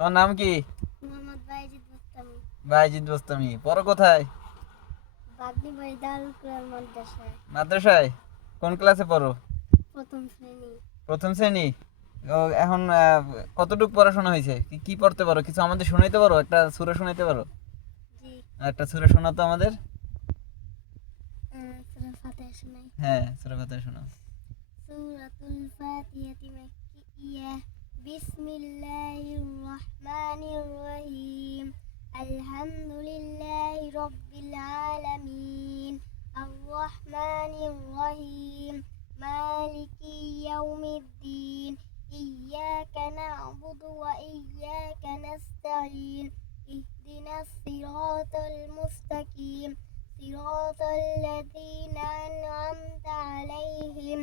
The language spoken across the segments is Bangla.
তোমার নাম কি? মোহাম্মদ বাইজিদ বুস্তামি। বাইজিদ বোস্তামি। পড়ো কোথায়? বাগনিবাড়ি দারুল কুরআন মাদ্রাসায় মাদ্রাসায়? কোন ক্লাসে পড়ো? প্রথম শ্রেণী। প্রথম শ্রেণী। ও, এখন কতটুকু পড়াশোনা হয়েছে? কি কি পড়তে পারো? কিছু আমাদের শোনাইতে পারো? একটা সূরা শোনাইতে পারো? জি। একটা সূরা শোনাও তো আমাদের। সূরা ফাতিহা শোনাই। হ্যাঁ, সূরা ফাতিহা শোনাও। সূরাতুল ফাতিহাতি মাক্কিয়াহ। বিসমিল্লাহির রহমানির রহিম। আলহামদুলিল্লাহি রাব্বিল আলামিন। আর রহমানির রহিম। মালিকি ইয়াউমিদ্দিন। ইয়্যাকা না'বুদু ওয়া ইয়্যাকা নাস্তাঈন। ইহদিনাস সিরাতাল মুস্তাকিম। সিরাতাল লাযীনা আন'আমতা আলাইহিম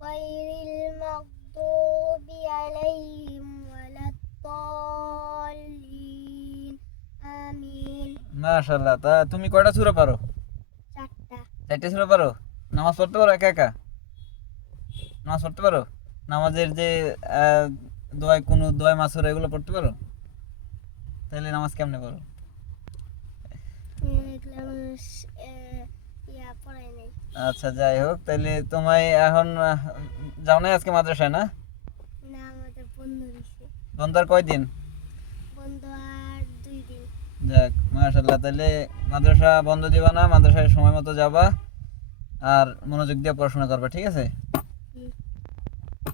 গায়রিল মাগদুবি আলাইহিম ওয়ালাদ-দাল্লিন। আমিন। মাশাআল্লাহ। তা তুমি কয়টা সূরা পারো? 4টা। 4টে সূরা পারো? নামাজ পড়তে পারো একা একা? নামাজ পড়তে পারো? নামাজের যে আহ, দোয়া কুনুত, দোয়া মাসুরা এগুলো পড়তে পারো? তাহলে নামাজ কেমনে পড়ো? এগুলো আমার পড়াই নাই। আচ্ছা, যাই হোক, তাহলে তোমায় এখন যাও না আজকে মাদ্রাসায়, না? না, আমাদের বন্ধ দিছে। বন্ধ আর কয়দিন? বন্ধ আর 2 দিন। যাক, মাশাআল্লাহ। তাহলে মাদ্রাসা বন্ধ দিবা না, মাদ্রাসায় সময় মতো যাবা আর মনোযোগ দিয়ে পড়াশোনা করবা, ঠিক আছে?